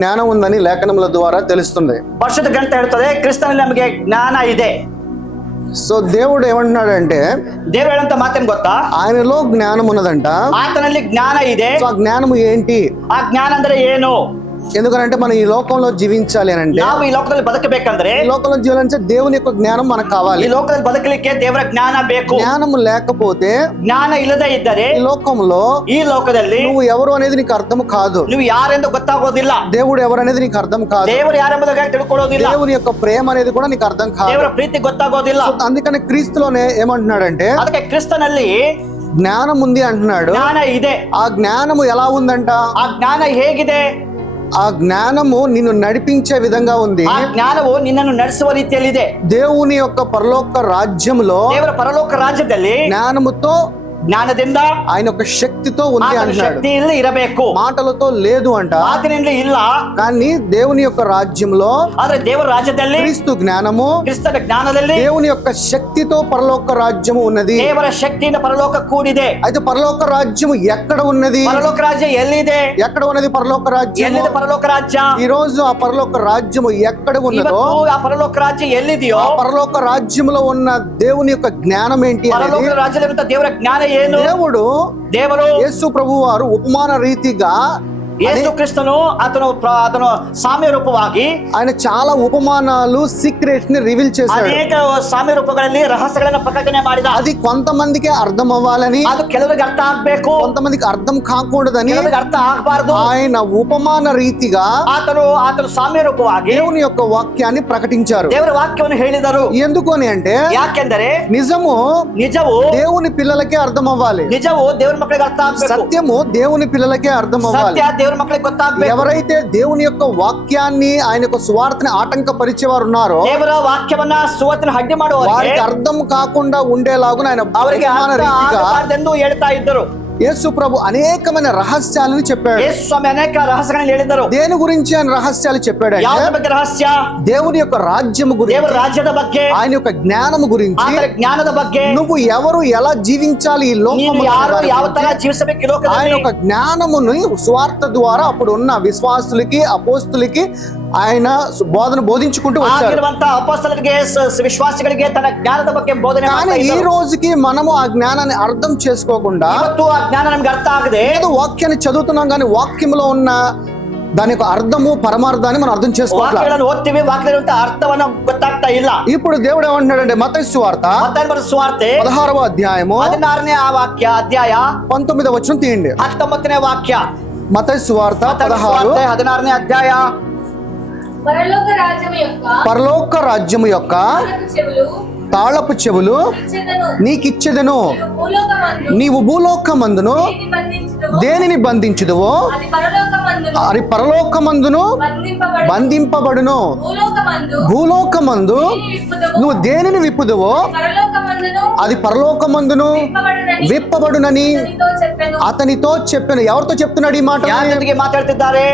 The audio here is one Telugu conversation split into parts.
ಜ್ಞಾನ ఉందని లేఖనముల ద్వారా తెలుస్తుంది. ಪರಿಶುದ್ಧ ಗ್ರಂಥ ಹೇಳುತ್ತದೆ ಕ್ರಿಸ್ತನಲ್ಲಿ ನಮಗೆ ಜ್ಞಾನ ಇದೆ. సో దేవుడు ఏమంటున్నాడంటే ದೇವರು ಹೇಳುವಂತ ಮಾತೇನು ಗೊತ್ತಾ, ఆయనలో జ్ఞానం ఉన్నదంట. ಆತನಲ್ಲಿ ಜ್ಞಾನ ಇದೆ. సో ఆ జ్ఞానము ఏంటి? ಆ ಜ್ಞಾನ ಅಂದ್ರೆ ಏನು? ఎందుకంటే మనం ఈ లోకంలో జీవించాలి అని అంటే, ನಾವು ಈ ಲೋಕದಲ್ಲಿ ಬದುಕಬೇಕಂದ್ರೆ, ఈ లోకంలో జీవించాలంటే దేవుని యొక్క జ్ఞానం మనకు కావాలి. ಈ ಲೋಕದಲ್ಲಿ ಬದುಕಲಿಕ್ಕೆ ದೇವರ ಜ್ಞಾನ ಬೇಕು. జ్ఞానం లేకపోతే, ಜ್ಞಾನ ಇಲ್ಲದೆ ಇದ್ದರೆ ఈ లోకంలో ಈ ಲೋಕದಲ್ಲಿ నువ్వు ఎవరు అనేది నీకు అర్థం కాదు. ನೀವು ಯಾರೆಂದು ಗೊತ್ತಾಗೋದಿಲ್ಲ. దేవుడు ఎవరు అనేది నీకు అర్థం కాదు. ದೇವರು ಯಾರೆಂಬುದಾಗಿ ತಿಳ್ಕೊಳ್ಳೋದಿಲ್ಲ. దేవుని యొక్క ప్రేమ అనేది కూడా నీకు అర్థం కాదు. ದೇವರ ಪ್ರೀತಿ ಗೊತ್ತಾಗೋದಿಲ್ಲ. అందుకని క్రీస్తులోనే ఏమంటున్నాడంటే, ಅದಕ್ಕೆ ಕ್ರಿಸ್ತನಲ್ಲಿ జ్ఞానం ఉంది అంటున్నాడు. ಜ್ಞಾನ ಇದೆ. ఆ జ్ఞానము ఎలా ఉందంట? ಆ ಜ್ಞಾನ ಹೇಗಿದೆ? ఆ జ్ఞానము నిన్ను నడిపించే విధంగా ఉంది. ಆ ಜ್ಞಾನವು ನಿನ್ನನ್ನು ನಡೆಸುವ ರೀತಿಯಲ್ಲಿದೆ. దేవుని యొక్క పరలోక రాజ్యములో, ದೇವರ ಪರಲೋಕ ರಾಜ್ಯದಲ್ಲಿ జ్ఞానముతో, ಜ್ಞಾನದಿಂದ, ఆయన యొక్క శక్తితో ఉంది అంటున్నాడు. ಶಕ್ತಿಯಲ್ಲಿ ಇರಬೇಕು, మాటలతో లేదు అంట. ಮಾತಿನಿಂದ ಇಲ್ಲ. కానీ దేవుని యొక్క రాజ్యంలో, ಆದ್ರೆ ದೇವರ ರಾಜ್ಯದಲ್ಲಿ, క్రీస్తు జ్ఞానము, ಕ್ರಿಸ್ತನ ಜ್ಞಾನದಲ್ಲಿ దేవుని యొక్క శక్తితో పరలోక రాజ్యము ఉన్నది. ದೇವರ ಶಕ್ತಿಯಿಂದ ಪರಲೋಕ ಕೂಡಿದೆ. అయితే పరలోక రాజ్యము ఎక్కడ ఉన్నది? ಪರಲೋಕ ರಾಜ್ಯ ಎಲ್ಲಿದೆ? ఎక్కడ ఉన్నది పరలోక రాజ్యం? ಎಲ್ಲಿದೆ ಪರಲೋಕ ರಾಜ್ಯ? ఈ రోజు ఆ పరలోక రాజ్యము ఎక్కడ ఉన్నదో, ಇವತ್ತು ಆ ಪರಲೋಕ ರಾಜ್ಯ ಎಲ್ಲಿದೆಯೋ, ఆ పరలోక రాజ్యములో ఉన్న దేవుని యొక్క జ్ఞానం ఏంటి అనేది, ಪರಲೋಕ ರಾಜ್ಯದಲ್ಲಿರುವಂತ ದೇವರ ಜ್ಞಾನ ಏನು? ದೇವರು యేసు ప్రభు వారు ఉపమాన రీతిగా, ಯೇಸು ಕ್ರಿಸ್ತನು ಆತನು ಸಾಮ್ಯ ರೂಪವಾಗಿ ఆయన చాలా ఉపమానాలు, సీక్రెట్స్ ని రివీల్ చేశాడు. ಅನೇಕ ಸಾಮ್ಯ ರೂಪಗಳಲ್ಲಿ ರಹಸ್ಯಗಳನ್ನು ಪ್ರಕಟಣೆ ಮಾಡಿದ. అది కొంతమందికి అర్థం అవ్వాలని, ಅದು ಕೆಲವರಿಗೆ ಅರ್ಥ ಆಗ್ಬೇಕು, కొంతమందికి అర్థం కాకూడదని ಕೆಲವರಿಗೆ ಅರ್ಥ ಆಗಬಾರದು. ఆయన ఉపమాన రీతిగా ಆತನು ಸಾಮ್ಯ ರೂಪವಾಗಿ దేవుని యొక్క వాక్యాన్ని ప్రకటించారు. ದೇವರ ವಾಕ್ಯವನ್ನು ಹೇಳಿದರು. ఎందుకు అని అంటే, ಯಾಕೆಂದರೆ నిజము దేవుని పిల్లలకే అర్థం అవ్వాలి. ನಿಜವು ದೇವರ ಮಕ್ಕಳಿಗೆ ಅರ್ಥ ಆಗ್ಬೇಕು. సత్యము దేవుని పిల్లలకే అర్థం అవ్వాలి. ಸತ್ಯ ದೇವರ ಮಕ್ಕಳಿಗೆ ಗೊತ್ತಾಗಬೇಕು. ఎవరైతే దేవుని యొక్క వాక్యాన్ని, ఆయన యొక్క సువార్తని ఆటంకపరిచేవారు ఉన్నారో, ದೇವರ ವಾಕ್ಯವನ್ನ ಸುವಾರ್ತೆಯನ್ನು ಅಡ್ಡಿ ಮಾಡುವವರಿಗೆ వారికి అర్థం కాకుండా ఉండేలాగున ఆయన ಅವರಿಗೆ ಅರ್ಥ ಆಗಬಾರದೆಂದು ಹೇಳ್ತಾ ಇದ್ದರು. యేసు ప్రభు అనేకమైన రహస్యాలను చెప్పాడు. ಯೇಸು ಸ್ವಾಮಿ ಅನೇಕ ರಹಸ್ಯಗಳನ್ನು ಹೇಳಿದರು. దేని గురించి ఆయన రహస్యాలు చెప్పాడు? ಯಾವ ಬಗ್ಗೆ ರಹಸ್ಯ? దేవుని యొక్క రాజ్యము గురించి, ದೇವರ ರಾಜ್ಯದ ಬಗ್ಗೆ, ఆయన యొక్క జ్ఞానము గురించి, ಆತನ ಜ್ಞಾನದ ಬಗ್ಗೆ, నువ్వు ఎవరు, ఎలా జీవించాలి ఈ లోకములో, ಯಾರು ಯಾವ ತರ ಜೀವಿಸಬೇಕು ಈ ಲೋಕದಲ್ಲಿ, ఆయన యొక్క జ్ఞానమును సువార్త ద్వారా అప్పుడు ఉన్న విశ్వాసులకి, అపోస్తులకి ఆయన బోధించుకుంటూ వచ్చారు. అపోస్తలులకి, విశ్వాసిಗಳಿಗೆ తన జ్ఞానದ ಬಗ್ಗೆ ಬೋಧನೆ కానీ ఈ రోజుకి మనము ఆ జ్ఞానాన్ని అర్థం చేసుకోకుండా, ಇವತ್ತು ಆ ಜ್ಞಾನ ನಮಗೆ ಅರ್ಥ ಆಗದೆ, ఏదో వాక్యాన్ని చదువుతున్నాం కానీ వాక్యంలో ఉన్న దాని యొక్క అర్థము, పరమార్థాన్ని మనం అర్థం చేసుకోవాలి. ఓದ್ತೀವಿ, వాక్యದ అర్థವನ್ನು ಗೊತ್ತಾಗ್ತಾ ಇಲ್ಲ. ఇప్పుడు దేవుడు ఏమంటున్నాడంటే, మత్తయి సువార్త 16వ అధ్యాయము 16ನೇ అధ్యాయ 19వ వచనం తీయండి. 19ನೇ వాక్య. మత్తయి సువార్త 16ನೇ అధ్యాయ. పరలోక రాజ్యము యొక్క తాళపు చెవులు నీకిచ్చెదను. నీవు భూలోకమందును దేనిని బంధించుదువో అది పరలోకమందును బంధింపబడును. భూలోకమందు నువ్వు దేనిని విప్పుదువో అది పరలోకమందును విప్పబడునని అతనితో చెప్పాను. ఎవరితో చెప్తున్నాడు ఈ మాట? మాట్లాడుతున్నారు.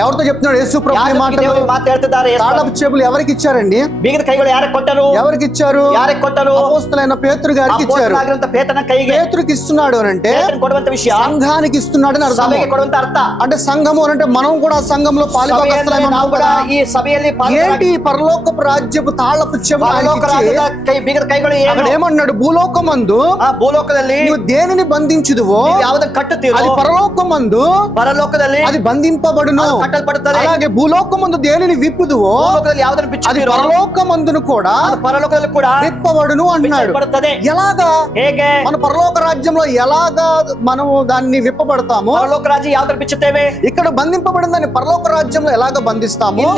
ఎవరితో చెప్తున్నాడు? యేసు ప్రభు మాటలు. మాట్లాడుతున్నారు. తాళపు చెవులు ఎవరికి ఇచ్చారండి? బీగದ ಕೈಗಳು ಯಾರಿಗೆ ಕೊಟ್ಟರು? ఎవరికి ఇచ్చారు? ಯಾರಿಗೆ ಕೊಟ್ಟರು? అపోస్తలుడైన పేతురు గారికి ఇచ్చారు. పేతురుನ ಕೈಗೆ. పేతురుకి ఇస్తున్నాడు అని అంటే కొಡುವಂತ విషయ సంఘానికి ఇస్తున్నాడు అని అర్థం. సభకి కొಡುವಂತ అర్థ. అంటే సంఘము అని అంటే మనం కూడా సంఘంలో పాలుభాగస్తులమై ఉన్నాం కదా. ఈ సభಯಲ್ಲಿ ఏంటి పరలోకపు రాజ్యపు తాళపు చెవులు బీగದ కైಗಳು అక్కడ ఏమన్నాడు? భూలోకమందు భూలోకದಲ್ಲಿ నువ్వు దేనిని బంధించుదువో ಯಾವುದನ್ನು ಕಟ್ಟುತ್ತೀರೋ అది పరలోకమందు అది బంధింపబడును. అలాగే భూలోకమందు దేనిని విప్పుదువో అది పరలోకమందును కూడా విప్పబడును అంటున్నాడు. ఎలాగా? మన పరలోక రాజ్యంలో ఎలాగా మనము దాన్ని విప్పబడతాము? పరలోక రాజ్యం యావదర బిచ్చుతేవే. ఇక్కడ బంధింపబడిన దాన్ని పరలోక రాజ్యంలో ఎలాగా బంధిస్తాము?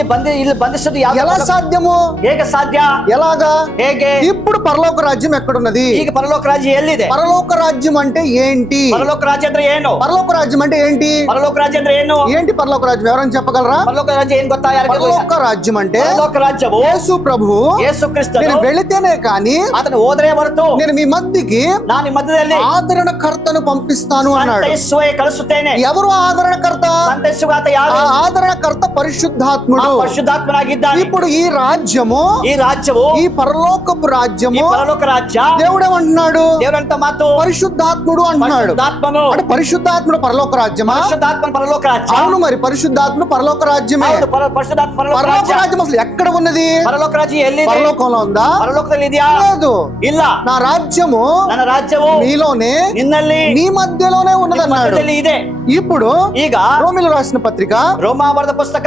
ಇಲ್ಲಿ ಬಂಧಿಸೋದು ఎలా సాధ్యము? ಹೇಗೆ ಸಾಧ್ಯ? ఎలాగా? ಹೇಗೆ? ఇప్పుడు పరలోక రాజ్యం ఎక్కడున్నది? ಈಗ పరలోక రాజ్యం ఎಲ್ಲಿದೆ? పరలోక రాజ్యం అంటే ఏంటి? పరలోక రాజ్యం ಅಂದ್ರೆ ಏನು? పరలోక రాజ్యం అంటే ఏంటి? పరలోక రాజ్యం ಅಂದ್ರೆ ಏನು? ఏంటి పరలోక రాజ్యం? ఎవరైనా చెప్పగలరా? పరలోక రాజ్యం ఏం ಗೊತ್ತಾ? పరలోక రాజ్యం అంటే పరలోక రాజ్యము యేసు ప్రభువు యేసు క్రీస్తు నేను వెళితేనే కానీ అతను ಹೋದರೆ ಹೊರತು నేను మీ మధ్యకి ನಾನು ನಿಮ್ಮ మధ్యದಲ್ಲಿ ఆదరణకర్తను పంపిస్తాను అన్నాడు. సంతైಸುವೆ కలుಸುತ್ತೇನೆ. ఎవరు ఆదరణకర్త? సంతైಸುವ ఆತ ಯಾರು? ఆ ఆదరణకర్త పరిశుద్ధాత్ముడు. పరిశుద్ధాత్మనాగిದ್ದಾನೆ. ఇప్పుడు ఈ రాజ్యము, ఈ రాజ్యము, ఈ పరలోకపు రాజ్యము, ఈ పరలోక రాజ్య దేవుడు ఏమంటున్నాడు? దేవుడంత మాతో పరిశుద్ధాత్ముడు అంటున్నాడు. పరిశుద్ధాత్మను అంటే పరిశుద్ధాత్ముడు పరలోక రాజ్యమా? పరిశుద్ధాత్మ పరలోక రాజ్యం. అవును, మరి పరిశుద్ధాత్మ పరిశుద్ధాత్మ పరలోక రాజ్యమే. ಹೌದು, ಪರಿಶುದ್ಧಾತ್ಮ ಪರಲೋಕ పరలోక ರಾಜ್ಯ. రాజ్యం అసలు ఎక్కడ ఉన్నది? ಪರಲೋಕ ರಾಜ್ಯ ಎಲ್ಲಿದೆ? పరలోకంలో ఉందా? ಪರಲೋಕದಲ್ಲಿ ಇದೆಯಾ? లేదు. ಇಲ್ಲ. నా రాజ్యము ನನ್ನ రాజ్యವು మీలోనే ನಿನ್ನಲ್ಲಿ నీ మధ్యలోనే ఉన్నది అన్నాడు. ಮಧ್ಯದಲ್ಲಿ ಇದೆ. ఇప్పుడు ಈಗ రోమిలు రాసిన పత్రిక ರೋಮ ಬರೆದ ಪುಸ್ತಕ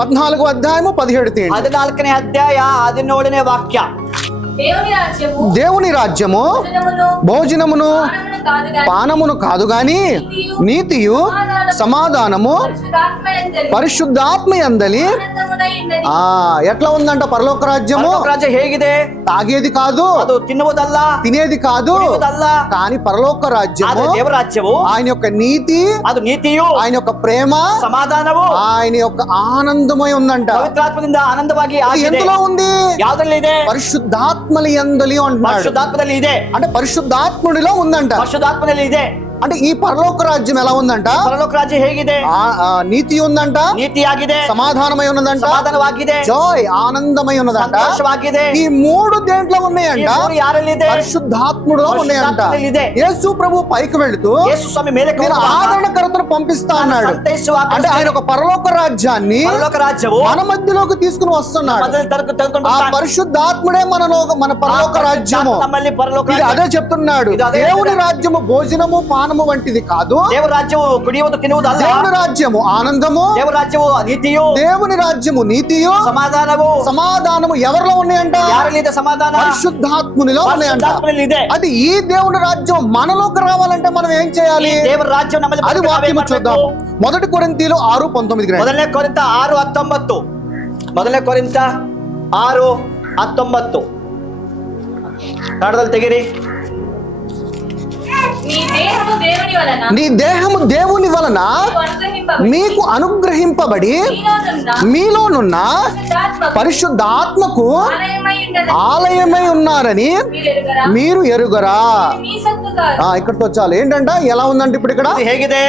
14వ అధ్యాయము 17 తేదీ. 14ನೇ ಅಧ್ಯಾಯ 17ನೇ ವಾಕ್ಯ. దేవుని రాజ్యము దేవుని రాజ్యము భోజనమును పానమును కాదు గాని నీతియు సమాధానము పరిశుద్ధాత్మ యందలి. ఎట్లా ఉందంట పరలోక రాజ్యము? ಪರಲೋಕ ರಾಜ್ಯ ಹೇಗಿದೆ? తాగేది కాదు, ಅದು ತಿನ್ನುವುದಲ್ಲ, తినేది కాదు, ಕುಡಿಯುವುದಲ್ಲ. కానీ పరలోక రాజ్యము ಆದರೆ ದೇವರ ರಾಜ್ಯವು ఆయన యొక్క నీతి, ಅದು ನೀತಿಯು, ఆయన యొక్క ప్రేమ, ಸಮಾಧಾನವು, ఆయన యొక్క ఆనందమై ఉందంట. ಪವಿತ್ರಾತ್ಮದಿಂದ ಆನಂದವಾಗಿ అది ಆಗಿದೆ. ఎందులో ఉంది? ಯಾವುದರಲ್ಲಿ ಇದೆ? పరిశుద్ధాత్మల యందలి అంటున్నాడు. ಪರಿಶುದ್ಧಾತ್ಮದಲ್ಲಿ ಇದೆ. అంటే పరిశుద్ధాత్ముడిలో ఉందంట. ಪರಿಶುದ್ಧಾತ್ಮದಲ್ಲಿ ಇದೆ. అంటే ఈ పరలోక రాజ్యం ఎలా ఉందంట? ಪರಲೋಕ ರಾಜ್ಯ ಹೇಗಿದೆ? నీతి ఉందంట, ನೀತಿಯಾಗಿದೆ, సమాధానమై ఉన్నదంట, ಸಮಾಧಾನವಾಗಿದೆ, జాయ్ ఆనందమై ఉన్నదంట. ಸಂತೋಷವಾಗಿದೆ. ఈ మూడు దేంట్లో ఉన్నాయంట? ಈ ಮೂರು ಯಾರಲ್ಲಿದೆ? పరిశుద్ధాత్ముడిలో ఉన్నాయంట. పరిశుద్ధాత్మలో ಇದೆ. యేసు ప్రభు పైకి వెళుతూ ಯೇಸು ಸ್ವಾಮಿ ಮೇಲೆ నేను ఆదరణకర్తను పంపిస్తా అన్నాడు. అంటే ఆయన ఒక పరలోక రాజ్యాన్ని పరలోక రాజ్యವು మన మధ్యలోకి తీసుకుని వస్తున్నాడు. ఆ పరిశుద్ధాత్ముడే మన పరలోక రాజ్యము. ನಮ್ಮಲ್ಲಿ ಪರಲೋಕ ఇది అదే చెప్తున్నాడు. ఇది అదే దేవుని రాజ్యము భోజనము పానము వంటిది కాదు. ದೇವರ ರಾಜ್ಯವು ಕುಡಿಯುವುದು ತಿನ್ನುವುದಲ್ಲ. దేవుని రాజ్యము ఆనందము, ದೇವರ ರಾಜ್ಯವು ನೀತಿಯು, దేవుని రాజ్యము నీతియు, ಸಮಾಧಾನವು. సమాధానము ఎవరిలో ఉన్నాయంట? ಯಾರಲ್ಲಿದೆ ಸಮಾಧಾನ? పరిశుద్ధాత్మునిలో ఉన్నాయంట. ಪರಿಶುದ್ಧಾತ್ಮನಲ್ಲಿ ಇದೆ. అది ఈ దేవుని రాజ్యం మనలోకి రావాలంటే మనం ఏం చేయాలి? ಈ ದೇವರ ರಾಜ್ಯ ನಮ್ಮಲ್ಲಿ అది ಬರಬೇಕು. వాక్యము చూద్దాం. 1 కొరింథీయులు 6:19. ಮೊದಲನೇ ಕೊರಿಂಥ 6:19. ಮೊದಲನೇ ಕೊರಿಂಥ 6:19 ಕನ್ನಡದಲ್ಲಿ ತೆಗಿರಿ. నీ దేహము దేవుని వలన మీకు అనుగ్రహింపబడి మీలోనున్న పరిశుద్ధాత్మకు ఆలయమై ఉన్నారని మీరు ఎరుగరా? ఇక్కడికి వచ్చాలి. ఏంటంట ఎలా ఉందంటే ఇప్పుడు ఇక్కడ ಇದು ಹೇಗಿದೆ?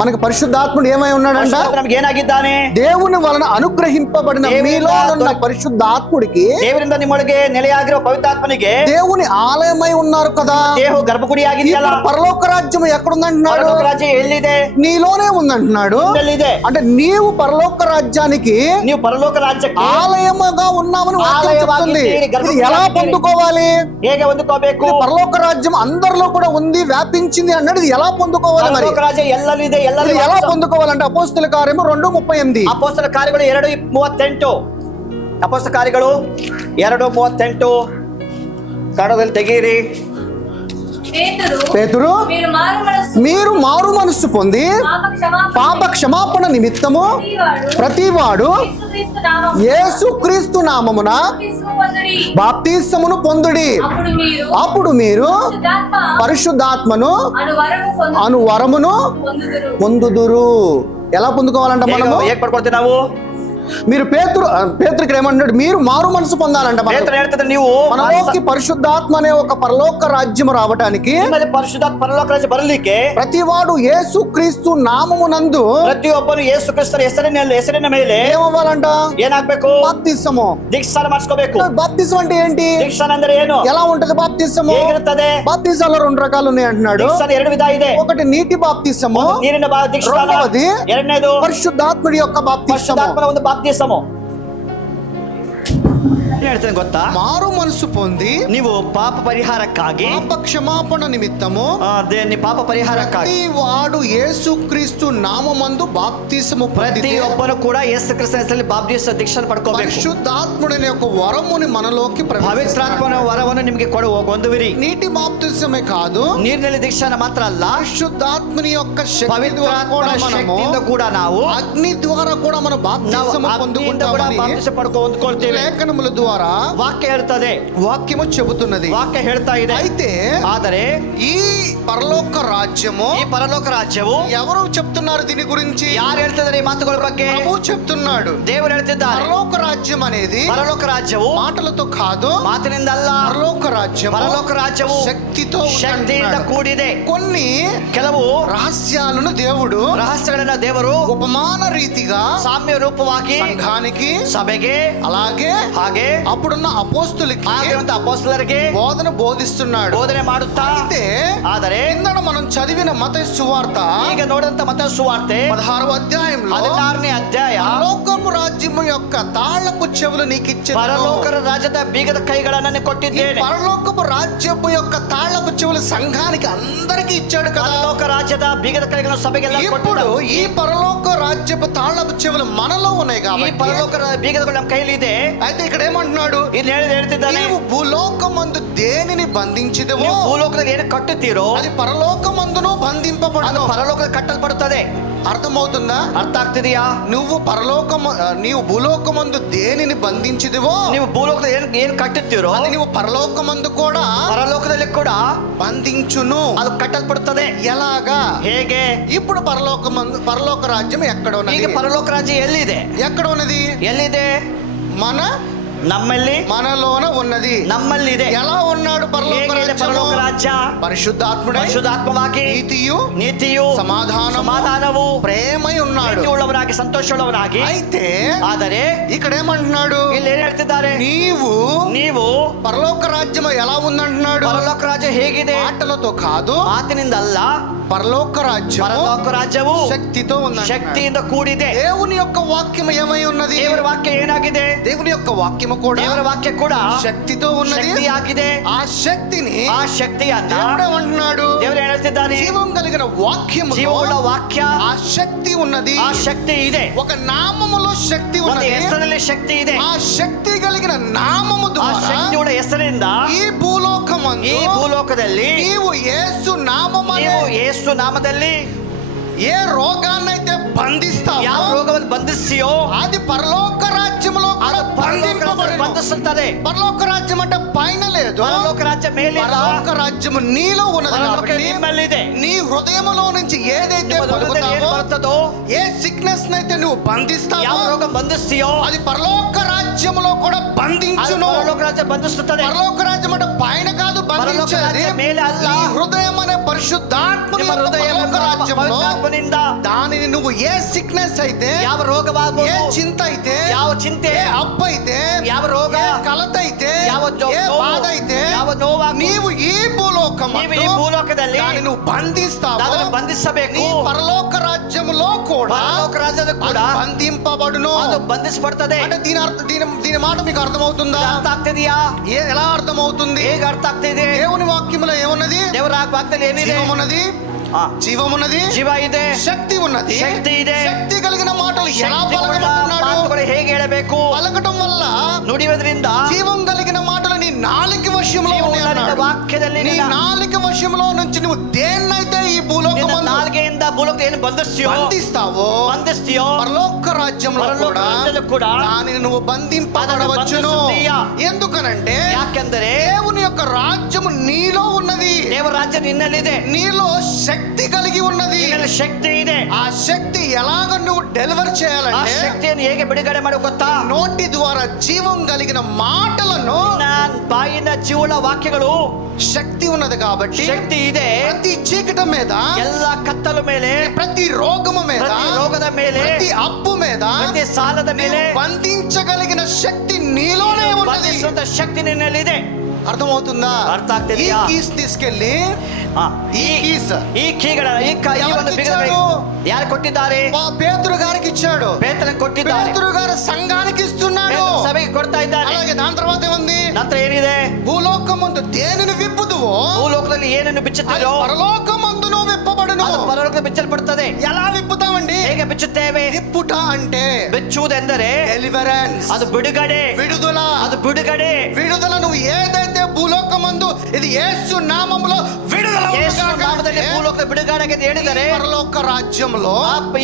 మనకు పరిశుద్ధాత్ముడు ఏమై ఉన్నాడంట? ನಮ್ಗೆ ಏನಾಗಿದ್ದಾನೆ? దేవుని వలన అనుగ్రహింపబడిన మీలో ఉన్న పరిశుద్ధాత్ముడికి, ದೇವರಿಂದ ನಿಮ್ಮೊಳಗೆ ನೆಲೆಯಾಗಿರುವ ಪವಿತ್ರಾತ್ಮನಿಗೆ దేవుని ఆలయమై ఉన్నారు కదా. ದೇಹ ಗರ್ಭಗುಡಿಯಾಗಿದೆಯಲ್ಲ. ఇప్పుడు పరలోక రాజ్యం ఎక్కడుందంటున్నాడు? ಪರಲೋಕ ರಾಜ್ಯ ಎಲ್ಲಿದೆ? నీలోనే ఉందంటున్నాడు. ಎಲ್ಲಿದೆ? అంటే నీవు పరలోక రాజ్యానికి ನೀವು ಪರಲೋಕ ರಾಜ್ಯಕ್ಕೆ ఆలయముగా ఉన్నామని వాక్యం చెప్తుంది. ఇది ఎలా పొందుకోవాలి? ಹೇಗೆ ಹೊಂದಿಕೋಬೇಕು? ఇది పరలోక రాజ్యం అందరిలో కూడా ఉంది, వ్యాపించింది అన్నాడు. ఇది ఎలా పొందుకోవాలి? మరి ಪರಲೋಕ ರಾಜ್ಯ ಎಲ್ಲರೂ ಇದೆ, ఇది ఎలా పొందుకోవాలంటే అపోస్తల కార్యము 2:38. ಅಪೊಸ್ತಲ ಕಾರ್ಯಗಳು 2:38. ಅಪೊಸ್ತಲ ಕಾರ್ಯಗಳು 2:38 ಕನ್ನಡದಲ್ಲಿ ತೆಗೀರಿ. పేతురు, మీరు మారు మనస్సు పొంది పాప క్షమాపణ నిమిత్తము ప్రతివాడు యేసుక్రీస్తు నామమున బాప్తిస్మమును పొందుడి. అప్పుడు మీరు పరిశుద్ధాత్మను అను వరమును పొందుదురు. ఎలా పొందుకోవాలంట మనము? ಹೇಗೆ ಪಡ್ಕೊಳ್ತೀವಿ ನಾವು? మీరు పేతురుకి ఏమంటున్నాడు? మీరు మారు మనసు పొందాలంట. ಹೇಳ್ತಾರೆ ನೀವು మనలోకి పరిశుద్ధాత్మ అనే ఒక పరలోక రాజ్యం రావడానికి, ಪರಿಶುದ್ಧಾತ್ಮ ಪರಲೋಕ ರಾಜ್ಯ ಬರಲಿಕ್ಕೆ ప్రతివాడు యేసు క్రీస్తు నామమునందు ಪ್ರತಿಯೊಬ್ಬನು ಯೇಸು ಕ್ರಿಸ್ತನ ಹೆಸರಿನ ಮೇಲೆ ఏమవ్వాలంట? ಏನಾಗಬೇಕು? బాప్తిస్మము. ದೀಕ್ಷಾನ ಮಾಡಿಸ್ಕೋಬೇಕು. బాప్తిస్మం అంటే ఏంటి? ದೀಕ್ಷಾನ ಅಂದ್ರೆ ಏನು? ఎలా ఉంటది బాప్తిస్మము? ಹೇಗಿರುತ್ತದೆ? బాప్తిసాల్లో 2 రకాలు ఉన్నాయి అంటున్నాడు. ದೀಕ್ಷಾನ 2 ವಿಧ ಇದೆ. ఒకటి నీటి బాప్తిస్మము, ನೀರಿನ ದೀಕ್ಷಾನ. రెండవది ಎರಡನೇದು పరిశుద్ధాత్ముడి యొక్క బాప్తిస్మము. ಪರಿಶುದ್ಧಾತ್ಮನ ಒಂದು ಬಾಪ್ತಿಸ್ಮము. ಹೇಳ್ತೇನೆ ಗೊತ್ತಾ? మారు మనసు పొంది ನೀವು ಪಾಪ ಪರಿಹಾರಕ್ಕಾಗಿ, పాప క్షమాపణ నిమిత్తము ಪಾಪ ಪರಿಹಾರಕ್ಕಾಗಿ ప్రతివాడు యేసు క్రీస్తు నామమందు బాప్తిస్మము పొందితే ಪ್ರತಿಯೊಬ್ಬನು ಕೂಡ ಯೇಸು ಕ್ರಿಸ್ತನ ಹೆಸರಲ್ಲಿ ಬಾಪ್ತಿಸ್ಮ ದೀಕ್ಷಾನ ಪಡ್ಕೋಬೇಕು. పరిశుద్ధాత్ముడి యొక్క వరముని మనలోకి ಪವಿತ್ರಾತ್ಮನ ವರವನ್ನು ನಿಮಗೆ ಹೊಂದುವಿರಿ. నీటి బాప్తిస్మే కాదు, ನೀರಿನಲ್ಲಿ ದೀಕ್ಷಾನ ಮಾತ್ರ ಅಲ್ಲ, పరిశుద్ధాత్ముని యొక్క ಪವಿತ್ರಾತ್ಮನ ಶಕ್ತಿಯಿಂದ ಕೂಡ ನಾವು అగ్ని ద్వారా కూడా మనం బాప్తిస్మ పొందుకుంటామని లేఖనముల ద్వారా ವಾಕ್ಯ ಹೇಳ್ತದೆ. వాక్యము చెబుతున్నది. ವಾಕ್ಯ ಹೇಳ್ತಾ ಇದೆ. అయితే ಆದರೆ ఈ పరలోక రాజ్యము, ಈ ಪರಲೋಕ ರಾಜ್ಯವು ఎవరు చెప్తున్నారు దీని గురించి? ಯಾರು ಹೇಳ್ತಿದ್ದಾರೆ ಈ ಮಾತುಗಳ ಬಗ್ಗೆ? ప్రభు చెప్తున్నాడు. ದೇವರು ಹೇಳ್ತಿದ್ದಾರೆ. పరలోక రాజ్యం అనేది ಪರಲೋಕ ರಾಜ್ಯವು మాటలతో కాదు, ಮಾತಿನಿಂದ ಅಲ್ಲ. పరలోక రాజ్యం ಪರಲೋಕ ರಾಜ್ಯವು శక్తితో ಶಕ್ತಿಯಿಂದ ಕೂಡಿದೆ. కొన్ని ಕೆಲವು రహస్యాలను దేవుడు ರಹಸ್ಯಗಳನ್ನ ದೇವರು ఉపమాన రీతిగా ಸಾಮ್ಯ ರೂಪವಾಗಿ సంఘానికి ಸಭೆಗೆ అలాగే ಹಾಗೆ అప్పుడున్న అపోస్తులకి ಆಗಿರುವಂತ ಅಪೊಸ್ತಲರಿಗೆ బోధన బోధిస్తున్నాడు. ಬೋಧನೆ ಮಾಡುತ್ತಾ అయితే ಆದರೆ కిందట మనం చదివిన మత్తయి సువార్త ಈಗ ನೋಡಿದಂತ ಮತ್ತಾಯ ಸುವಾರ್ತೆ 16వ అధ్యాయంలో 16ನೇ ಅಧ್ಯಾಯ పరలోకపు రాజ్యము యొక్క తాళ్లకు చెవులు నీకు ఇచ్చేదను. ಪರಲೋಕರ ರಾಜ್ಯದ ಬೀಗದ ಕೈಗಳನ್ನು ಕೊಟ್ಟಿದ್ದೇನೆ. పరలోకపు రాజ్యపు యొక్క తాళ్లకు చెవులు సంఘానికి అందరికి ఇచ్చాడు కదా. ಪರಲೋಕ ರಾಜ್ಯದ ಬೀಗದ ಕೈಗಳನ್ನು ಸಭೆಗೆಲ್ಲ ఇప్పుడు ಕೊಟ್ಟಿದ್ದಾನೆ. ఈ పరలోక రాజ్యపు తాళ్లకు చెవులు మనలో ఉన్నాయి ಈ కాబట్టి ಪರಲೋಕ ಬೀಗದಗಳು ನಮ್ಮ ಕೈಲಿ ಇದೆ. అయితే ఇక్కడ ఏమంటున్నాడు, ಇಲ್ಲಿ ಹೇಳ್ತಿದ್ದಾನೆ, నీవు భూలోకమందు దేనిని బంధించిదవో ನೀವು ಭೂಲೋಕದಲ್ಲಿ ಏನು ಕಟ್ಟುತ್ತೀರೋ అది పరలోకమందును ಅದು బంధింపబడును. ಪರಲೋಕದಲ್ಲಿ ಕಟ್ಟಲ್ಪಡುತ್ತದೆ. అర్థమవుతుందా? ಅರ್ಥ ಆಗ್ತಿದೆಯಾ? నీవు భూలోకమందు దేనిని బంధించిదివో ನೀವು ಭೂಲೋಕದಲ್ಲಿ ಏನು ಕಟ್ಟುತ್ತೀರೋ అది నీవు పరలోకమందు కూడా ಪರಲೋಕದಲ್ಲಿ ಕೂಡ బంధించును. ಅದು ಕಟ್ಟಲ್ಪಡುತ್ತದೆ. ఎలాగా? ಹೇಗೆ? ఇప్పుడు పరలోక రాజ్యం ఎక్కడ ఉన్నది? ಈಗ పరలోಕ ರಾಜ್ಯ ಎಲ್ಲಿದೆ? ఎక్కడ ఉన్నది? ಎಲ್ಲಿದೆ? ನಮ್ಮಲ್ಲಿ మనలోన ఉన్నది. ನಮ್ಮಲ್ಲಿದೆ. ఎలా ఉన్నాడు ಹೇಗಿದೆ ಪರಲೋಕ ರಾಜ್ಯ? పరిశుద్ధాత్ముడై ಪರಿಶುದ್ಧಾತ್ಮವಾಗಿ ನೀತಿಯು ಸಮಾಧಾನವು ప్రేమై ఉన్నాడు. ಪ್ರೀತಿಯುಳ್ಳವನಾಗಿ ಸಂತೋಷವುಳ್ಳವನಾಗಿ. అయితే ಆದರೆ ఇక్కడ ఏమంటున్నాడు, ಇಲ್ಲಿ ಏನ್ ಹೇಳ್ತಿದ್ದಾರೆ? ನೀವು పరలోక రాజ్యం ఎలా ఉందంటున్నాడు? ಪರಲೋಕ ರಾಜ್ಯ ಹೇಗಿದೆ? మాటలతో కాదు, ಮಾತಿನಿಂದ ಅಲ್ಲ. పరలోక రాజ్యము శక్తితో ఉంది. శక్తిಯಿಂದ కూడిದೆ. దేవుని యొక్క వాక్యం ఏమై ఉన్నది? ದೇವರ ವಾಕ್ಯ ಏನಾಗಿದೆ? దేవుని యొక్క వాక్యము కూడా, ದೇವರ ವಾಕ್ಯ ಕೂಡ శక్తితో ఉన్నది. ಶಕ್ತಿ ಆಗಿದೆ. ఆ శక్తిని ಆ ಶಕ್ತಿಯನ್ನ దేవుడు ఏమంటున్నాడు? ದೇವರು ಏನ್ ಹೇಳ್ತಿದ್ದಾನೆ? జీవం కలిగిన వాక్యము, ಜೀವವುಳ್ಳ ವಾಕ್ಯ, ఆ శక్తి ఉన్నది. ಆ ಶಕ್ತಿ ಇದೆ. ఒక నామములో శక్తి ಒಂದು ఉన్నది. ಹೆಸರಲ್ಲಿ ಶಕ್ತಿ ಇದೆ. ఆ శక్తి కలిగిన నామము ಆ ద్వారా ಶಕ್ತಿಯುಳ್ಳ ಹೆಸರಿಂದ ఈ భూలోకమందు ಈ ಭೂಲೋಕದಲ್ಲಿ నీవు యేసు నామమనే ನೀವು ಯೇಸು ನಾಮದಲ್ಲಿ ఏ రోగాన్నైతే బంధిస్తావో, ಯಾವ ರೋಗವನ್ನು ಬಂಧಿಸಿಯೋ అది పరలోక రాజ్యములో కూడా బంధింపబడును. ಬಂಧಿಸುತ್ತದೆ. పరలోక రాజ్యం అంటే పైన లేదు, ಪರಲೋಕ ರಾಜ್ಯ ಮೇಲೆ ಇಲ್ಲ. పరలోక రాజ్యము నీలో ఉన్నది. పరలోక కాబట్టి నిమ్మಲ್ಲಿದೆ. నీ హృదయములో నుంచి ఏదైతే ನಿಮ್ಮ ಹೃದಯದಲ್ಲಿ ಏನು పలుకుతావో, ಬರುತ್ತದೋ, ఏ సిక్నెస్ నైతే నువ్వు బంధిస్తావో, ಯಾವ ರೋಗ ಬಂಧಿಸ್ತೀಯೋ అది పరలోక రాజ్యములో కూడా ಅದು బంధించును. ಪರಲೋಕ ರಾಜ್ಯ ಬಂಧಿಸುತ್ತದೆ. పరలోక రాజ్యం అంటే పైన కాదు బంధించేది, రాజ్యం ಮೇಲೆ అల్ల. నీ హృదయం అనే పరిశుద్ధాత్మని ನಿಮ್ಮ యొక్క ಹೃದಯ పరలోక రాజ్యములో ಪವಿತ್ರಾತ್ಮನಿಂದ దానిని నువ్వు ఏ సిక్నెస్ అయితే, ಯಾವ ರೋಗವಾಗಬಹುದು, ఏ చింత అయితే, ಯಾವ ಚಿಂತೆ, ఏ అప్పు అయితే, ಯಾವ ರೋಗ, ఏ కలత అయితే, ಯಾವ ఏ ನೋವು, బాధ అయితే, ಯಾವ ನೋವಾಗಬಹುದು, నీవు ఈ ನೀವು ಈ ಭೂಲೋಕದಲ್ಲಿ దాన్ని నువ్వు బంధిస్తావు. ಅದನ್ನು ಬಂಧಿಸಬೇಕು. నీ పరలోక రాజ్యములో కూడా ಪರಲೋಕ ರಾಜ್ಯದ ಕೂಡ అది బంధింపబడును. ಅದು ಬಂಧಿಸಲ್ಪಡುತ್ತದೆ. అంటే దీని మాట మీకు అర్థమవుతుందా? ಅರ್ಥ ಆಗ್ತಿದೆಯಾ? ఎలా అర్థమవుతుంది? ಹೇಗೆ ಅರ್ಥ ಆಗ್ತಿದೆ? దేవుని వాక్యములో ఏమున్నది? ದೇವರ ವಾಕ್ಯದಲ್ಲಿ ಏನಿದೆ? జీవమున్నది, జీవమున్నది, ಜೀವ ಇದೆ, శక్తి ఉన్నది. ಶಕ್ತಿ ಇದೆ. శక్తి కలిగిన మాటలు ఎలా ಶಕ್ತಿಯುಳ್ಳ పలకమంటున్నాడు? ಮಾತುಗಳು ಹೇಗೆ ಹೇಳಬೇಕು? పలకటం వల్ల ನುಡಿಯೋದ್ರಿಂದ జీవం కలిగిన మాటలు నీ నాలుక వశంలో ఉన్నాయి ಜೀವವುಳ್ಳ అన్నాడు. ವಾಕ್ಯದಲ್ಲಿ నీ ನಿನ್ನ నాలుక వశంలో నుంచి నువ్వు దేన్నైతే ఈ భూలోకమందు ನಾಲ್ಗೆಯಿಂದ ಭೂಲೋಕ ಏನು ಬಂಧಿಸ್ತೀಯೋ, బంధిస్తావో, పరలోక రాజ్యంలో పరలోక రాజ్యంలో కూడా దానిని నువ్వు బంధింపబడవచ్చును. బంధిస్తున్నయ్యా. ఎందుకనంటే ಯಾಕೆಂದರೆ దేవుని యొక్క రాజ్యము నీలో ఉన్నది. ದೇವರ ರಾಜ್ಯ ನಿನ್ನಲ್ಲಿದೆ. నీలో శక్తి కలిగి ఉన్నది. ನಿನ್ನಲ್ಲಿ ಶಕ್ತಿ ಇದೆ. ఆ శక్తి ఎలాగ నువ్వు డెలివర్ ಆ చేయాలంటే, ಶಕ್ತಿಯನ್ನು ಹೇಗೆ ಬಿಡುಗಡೆ ಮಾಡಿ ಗೊತ್ತಾ? నోటి ద్వారా జీవం కలిగిన మాటలను, ನಿನ್ನ ಬಾಯಿಂದ ಜೀವನ ವಾಕ್ಯಗಳು శక్తి ఉన్నది కాబట్టి ಶಕ್ತಿ ಇದೆ. ప్రతి చీకటి మీద, ಎಲ್ಲ ಕತ್ತಲು ಮೇಲೆ, ప్రతి రోగము మీద, ಪ್ರತಿ ರೋಗದ ಮೇಲೆ, ప్రతి అప్పు మీద ಪ್ರತಿ ಸಾಲದ ಮೇಲೆ నీవు బంధించగలిగిన శక్తి నీలోనే ఉన్నది. ಬಂಧಿಸುವಂತ ಶಕ್ತಿ ನಿನ್ನಲ್ಲಿದೆ. అర్థమవుతుందా? ಅರ್ಥ ఈ ಆಗ್ತಿದೆಯಾ? కీస్ తీసుకెళ్ళి ఈ కీస్ ಈ ಕೀಗಳ ಈ ಒಂದು ಬಿಗಡನ್ನು ಯಾರು ಕೊಟ್ಟಿದ್ದಾರೆ? పేతురు గారికి ఇచ్చాడు. ಪೇತ್ರನಿಗೆ ಕೊಟ್ಟಿದ್ದಾರೆ. పేతురు గారు సంఘానికి ఇస్తున్నాడు. ಪೇತ್ರನು ಸಭೆಗೆ ಕೊಡ್ತಾ ಇದ್ದಾನೆ. అలాగే దాని తర్వాత ఏముంది? ನಂತರ ಏನಿದೆ? భూలోకమందు దేనిని విప్పుదువో ಭೂಲೋಕದಲ್ಲಿ ಏನನ್ನು అది ಬಿಚ್ಚುತ್ತೀರೋ పరలోకమందును విప్పబడును. ಅದು ಪರಲೋಕ ಬಿಚ್ಚಲ್ಪಡುತ್ತದೆ. ఎలా విప్పుతామండి? ಹೇಗೆ ಬಿಚ್ಚುತ್ತೇವೆ? విప్పుట అంటే ಬಿಚ್ಚುವುದೆಂದರೆ డెలివరెన్స్, ಅದು ಬಿಡುಗಡೆ. విడుదల. ಅದು ಬಿಡುಗಡೆ. విడుదల నువ్వు ఏదైతే భూలోకమందు ఇది యేసు నామములో విడుదల ಯೇಸು ఉండుగాక ನಾಮದಲ್ಲಿ అంటే, ಭೂಲೋಕ ಬಿಡುಗಡೆ ಅಂತ ಹೇಳಿದರೆ ఈ పరలోక రాజ్యంలో,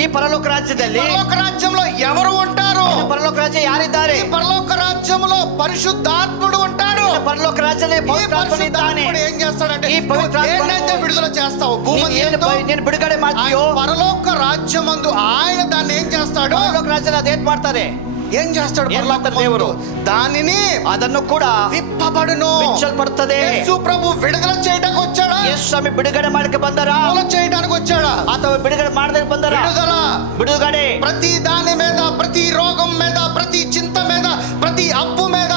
ಈ ಪರಲೋಕ ರಾಜ್ಯದಲ್ಲಿ పరలోక రాజ్యంలో ఎవరు ఉంటారు? ಪರಲೋಕ ರಾಜ್ಯ ಯಾರಿದ್ದಾರೆ? ఈ పరలోక రాజ్యంలో పరిశుద్ధాత్ముడు ఉంటాడు. ಪರಲೋಕ ರಾಜ್ಯದಲ್ಲಿ ఈ ಪವಿತ್ರಾತ್ಮನಿದ್ದಾನೆ. పరిశుద్ధాత్ముడు ఏం చేస్తాడంటే, ఈ నువ్వు పవిత్రాత్మను దేన్నైతే విడుదల చేస్తావు భూమి ನೀನು ಬಿಡುಗಡೆ ಮಾಡ್ತೀಯೋ, పరలోక రాజ్యమందు ఆయన దాన్ని ఏం చేస్తాడు? ಪರಲೋಕ ರಾಜ್ಯದಲ್ಲಿ ಅದೇನ್ ಮಾಡ್ತಾರೆ? ఏం చేస్తాడు? ఏం చేస్తాడు దేవుడు? దానిని ಅದನ್ನು ಕೂಡ విప్పబడును. ಬಿಚ್ಚಲ್ಪಡುತ್ತದೆ. యేసు ప్రభు విడుదల చేయడానికి వచ్చాడా? ಯೇಸು ಸ್ವಾಮಿ ಬಿಡುಗಡೆ ಮಾಡಕ್ಕೆ ಬಂದರ విడుదల చేయడానికి వచ్చాడా? ಅಥವಾ ಬಿಡುಗಡೆ ಮಾಡಕ್ಕೆ ಬಂದರ? విడుదల. ಬಿಡುಗಡೆ. ప్రతి దాని మీద, ప్రతి రోగం మీద, ప్రతి చింత మీద, ప్రతి అప్పు మీద,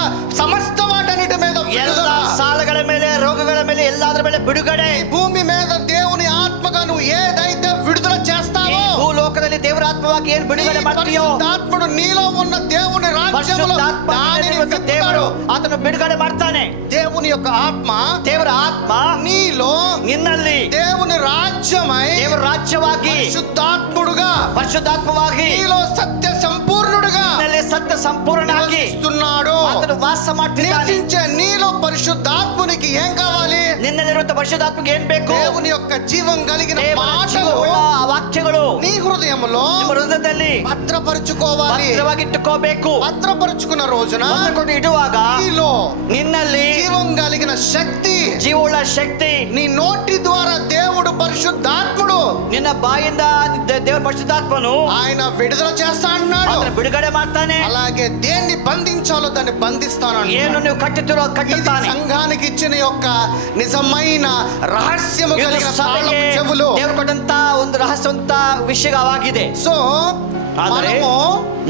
ಆತ್ಮಕ್ಕೆ ಏನು ಬಿಡುಗಡೆ ಮಾಡ್ತೀಯೋ, పరిశుద్ధాత్ముడు నీలో ఉన్న దేవుని రాజ్యములో ಪರಿಶುದ್ಧಾತ್ಮ దానిని ನಿನ್ನಲ್ಲಿರುವ ದೇವರು విప్పుతాడు. ಆತನು ಬಿಡುಗಡೆ ಮಾಡ್ತಾನೆ. దేవుని యొక్క ఆత్మ ದೇವರ ಆತ್ಮ నీలో ನಿನ್ನಲ್ಲಿ దేవుని రాజ్యమై ದೇವರ ರಾಜ್ಯವಾಗಿ పరిశుద్ధాత్ముడుగా ಪರಿಶುದ್ಧಾತ್ಮವಾಗಿ నీలో సత్య సంపూర్ణుడుగా ನಿನ್ನಲ್ಲಿ ಸತ್ಯ ಸಂಪೂರ್ಣನಾಗಿ నివసిస్తున్నాడు. ಆತನು ವಾಸ ಮಾಡ್ತಿದ್ದಾನೆ. నివసించే నీలో పరిశుద్ధాత్మునికి ఏం కావాలి? ನಿನ್ನಲ್ಲಿರುವಂತ ಪರಿಶುದ್ಧಾತ್ಮಕ್ಕೆ ಏನ್ ಬೇಕು? దేవుని యొక్క జీవం కలిగిన ದೇವರ మాటలు ಜೀವವುಳ್ಳ ಆ ವಾಕ್ಯಗಳು నీ హృదయంలో ನಿಮ್ಮ ಹೃದಯದಲ್ಲಿ భద్రపరుచుకోవాలి. ಭದ್ರವಾಗಿಟ್ಟುಕೋಬೇಕು. భద్రపరుచుకున్న రోజున ಭದ್ರಕೊಂಡು ಇಡುವಾಗ నీలో ನಿನ್ನಲ್ಲಿ జీవం కలిగిన శక్తి, ಜೀವವುಳ್ಳ ಶಕ್ತಿ, నీ నోటి ద్వారా దేవుడు పరిశుద్ధాత్ముడు ನಿನ್ನ ಬಾಯಿಂದ ದೇವರ ಪರಿಶುದ್ಧಾತ್ಮನು ఆయన విడుదల చేస్తా అన్నాడు. ಅದನ್ನು ಬಿಡುಗಡೆ ಮಾಡ್ತಾನೆ. అలాగే దేన్ని బంధించాలో దాన్ని బంధిస్తాను ಏನು అన్నాడు. ನೀವು ಕಟ್ಟುತ್ತಿರೋ ఇది ಕಟ್ಟುತ್ತಾನೆ. సంఘానికి ఇచ్చిన యొక్క నిజమైన రహస్యము ಇದು కలిగిన ಸಭೆಗೆ తాళపు చెవులు. ದೇವರು ಕೊಟ್ಟಂತ ಒಂದು ರಹಸ್ಯವಂತ ವಿಷಯವಾಗಿದೆ. సో ಆದರೆ మనము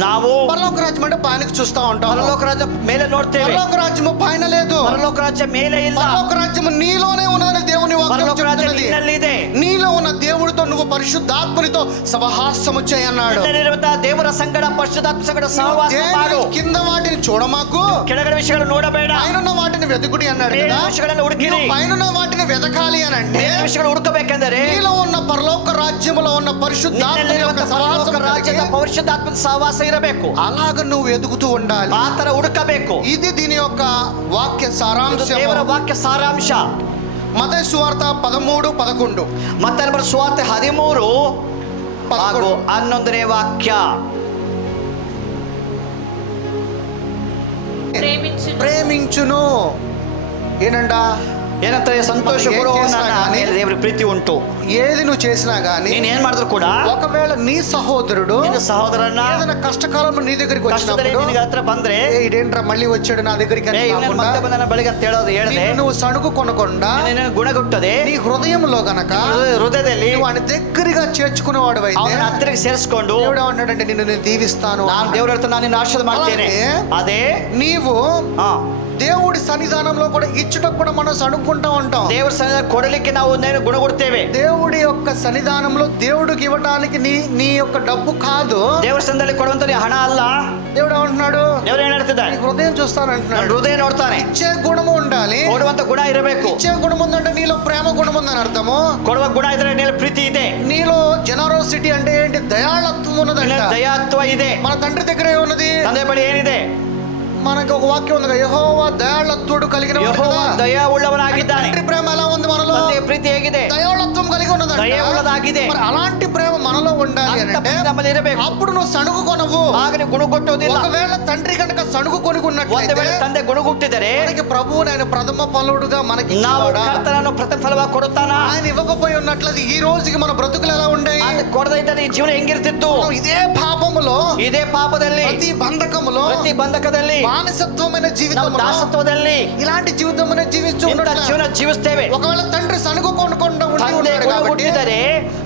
ನಾವು పరలోక రాజ్యం అంటే పైనకి చూస్తా ఉంటాం. ಪರಲೋಕ ರಾಜ್ಯ ಮೇಲೆ ನೋಡ್ತೇವೆ. పరలోక రాజ్యము పైన లేదు. ಪರಲೋಕ ರಾಜ್ಯ ಮೇಲೆ ಇಲ್ಲ. పరలోక రాజ్యము నీలోనే ఉన్నదని దేవుని వాక్యం ಪರಲೋಕ ರಾಜ್ಯ చెప్తున్నది. ನಿನ್ನಲ್ಲಿ ಇದೆ. నీలో ఉన్న దేవుడితో నువ్వు పరిశుద్ధాత్మునితో సహవాసము చేయన్నాడు. ನಿನ್ನಲ್ಲಿರುವಂತಹ ದೇವರ ಸಂಗಡ ಪರಿಶುದ್ಧಾತ್ಮ ಸಂಗಡ ಸಹವಾಸ ಮಾಡು. కింద వాటిని చూడమాకు, ಕೆಳಗಡೆ ವಿಷಯಗಳು ನೋಡಬೇಡ. పైనున్న వాటిని వెతుకుడి అన్నాడు ಬೇರೆ కదా. ವಿಷಯಗಳನ್ನು ಹುಡುಕಿರಿ. నువ్వు పైనున్న వాటిని వెతకాలి అని అంటే ಬೇರೆ ವಿಷಯಗಳು ಹುಡುಕಬೇಕೆಂದರೆ నీలో ఉన్న పరలోక రాజ్యములో ఉన్న పరిశుద్ధాత్మ యొక్క ನಿನ್ನಲ್ಲಿರುವಂತಹ సహవాసం ಪರಲೋಕ ರಾಜ್ಯದ కలిగి ಪರಿಶುದ್ಧಾತ್ಮದ ಸಹವಾಸ ಇರಬೇಕು. అలాగ నువ్వు ఎదుగుతూ ఉండాలి. ಆ ತರ ಹುಡುಕಬೇಕು. ఇది దీని యొక్క వాక్య ಇದು సారాంశం. ದೇವರ ವಾಕ್ಯ ಸಾರಾಂಶ. మత్తయి సువార్త 13:11. ಮತ್ತೆ ಬರ ಸುವಾರ್ತೆ 13 ಹಾಗೂ 11ನೇ ವಾಕ್ಯ. ప్రేమించును ఏంటంట? ಏನಂತಾರೆ? ಸಂತೋಷ మనం ఏం ಪಡುವ చేసినా ನನ್ನ గానీ, ಮೇಲೆ ದೇವರ ಪ್ರೀತಿ ಉಂಟು. ఏది నువ్వు చేసినా గానీ ನೀನ್ ಏನ್ ಮಾಡಿದ್ರು ಕೂಡ ఒకవేళ నీ సహోదరుడు ನಿನ್ನ సహోదರನ್ನ ఏదైనా కష్టకాలంలో నీ దగ్గరికి ಕಷ್ಟದಲ್ಲಿ వచ్చినప్పుడు ನಿನಗೆ ಹತ್ರ ಬಂದ್ರೆ "ఏ, ఇదేంట్రా మళ్ళీ వచ్చాడు నా దగ్గరికి అని ಇವನ కాకుండా, ಮತ್ತೆ ಬಂದನ ಬಳಿಗೆ ಅಂತ ಹೇಳೋದು ಹೇಳ್ದೆ నిన్ను నువ్వు సణుగు కొనకుండా ಗುಣಗುಟ್ಟದೆ నీ హృదయంలో గనక ಹೃದಯದಲ್ಲಿ నువ్వు ఆయన దగ్గరగా చేర్చుకునేవాడు అయితే ಅವನ ಹತ್ತಿರಕ್ಕೆ ಸೇರಿಸ್ಕೊಂಡು దేవుడు ఏమన్నాడంటే నిన్ను నేను దీవిస్తాను ನಾನು ದೇವರ ಹತ್ರ ನಾನು ನಿನ್ನ ಆಶೀರ್ವಾದ ಮಾಡ್ತೇನೆ. ಅದೇ నీవు ಹಾ దేవుడి సన్నిధానంలో కూడా ఇచ్చుటకు కూడా మనం సణుక్కుంటా ఉంటాం. ದೇವರ ಸನ್ನಿಧಾನ ಕೊಡಲಿಕ್ಕೆ ನಾವು నేను ಗುಣಗುಡ್ತೇವೆ. దేవుడి యొక్క సన్నిధానంలో దేవుడికి ఇవ్వడానికి నీ యొక్క డబ్బు కాదు. ದೇವರ ಸನ್ನಿಧಾನದಲ್ಲಿ ಕೊಡುವಂತ ಹಣ ಅಲ್ಲ. దేవుడు ఏమంటున్నాడు? ದೇವರು ಏನ್ ಹೇಳ್ತಿದ್ದಾನೆ? నీ హృదయం చూస్తాను ನನ್ನ అంటున్నాడు. ಹೃದಯ ನೋಡ್ತಾನೆ. ఇచ్చే గుణము ఉండాలి. ಕೊಡುವಂತ ಗುಣ ಇರಬೇಕು. ఇచ్చే గుణం ఉందంటే నీలో ప్రేమ గుణం ఉందని అర్థము. ಕೊಡುವ ಗುಣ ಇದ್ರೆ ನೀನು ಪ್ರೀತಿ ಇದೆ. నీలో జనరోసిటీ అంటే ఏంటి? దయాళత్వం ఉన్నదంట. ನಿನ್ನ ದಯಾತ್ವ ಇದೆ. మన తండ్రి దగ్గర ఏమున్నది? ತಂದೆ ಬಳಿ ಏನಿದೆ? మనకి ఒక వాక్యం ఉంది కదా, యెహోవా దయాళత్వుడు కలిగిన వాడు ಯೆಹೋವ కదా. ದಯಾ ಉಳ್ಳವನಾಗಿದ್ದಾನೆ. తండ్రి ప్రేమ ఎలా ఉంది మనలో? ತಂದೆಯ ಪ್ರೀತಿ ಹೇಗಿದೆ? దయాళత్వం కలిగి ఉన్నదంట. దయ ಉಳ್ಳದಾಗಿದೆ. మరి అలాంటి ప్రేమ మనలో ఉండాలి ಅಂತ అంటే ಪ್ರೀತಿ ನಮ್ಮಲ್ಲಿ ಇರಬೇಕು. అప్పుడు నువ్వు సణుగు కొనవు. ಆಗ ನೀವು ಗುಣಗುಟ್ಟೋದಿಲ್ಲ. ఒకవేళ తండ్రి కనుక సణుగు ಒಂದು కొనుకున్నట్లయితే ವೇಳೆ ತಂದೆ ಗುಣಗುಟ್ಟಿದರೆ మనకి ప్రభువు ఆయన ప్రథమ ఫలుడుగా మనకి ನಾವು ఇచ్చేవాడా? ಕರ್ತನನ್ನು ಪ್ರಥಮ ಫಲವಾಗಿ ಕೊಡುತ್ತಾನ. ఆయన ఇవ్వకపోయి ఉన్నట్లయితే ఈ రోజుకి మన బ్రతుకులు ఎలా ఉండేవి? ಅದು ಕೊಡದೇ ಇದ್ದರೆ ಈ ಜೀವನ ಹೆಂಗಿರ್ತಿತ್ತು? మనం ఇదే పాపములో, ಇದೇ ಪಾಪದಲ್ಲಿ, ప్రతి బంధకములో, ಪ್ರತಿ ಬಂಧಕದಲ್ಲಿ, బానిసత్వమైన ನಾವು జీవితంలో ದಾಸತ್ವದಲ್ಲಿ ఇలాంటి జీవితం జీవిస్తూ ಇಂಥ ఉన్నట్ల ಜೀವನ ಜೀವಿಸ್ತೇವೆ. ఒకవేళ తండ్రి సణుగు కొనుకుండా ఉండి ತಂದೆ ఉన్నాడు కాబట్టి ಗುಣಗುಟ್ಟಿದರೆ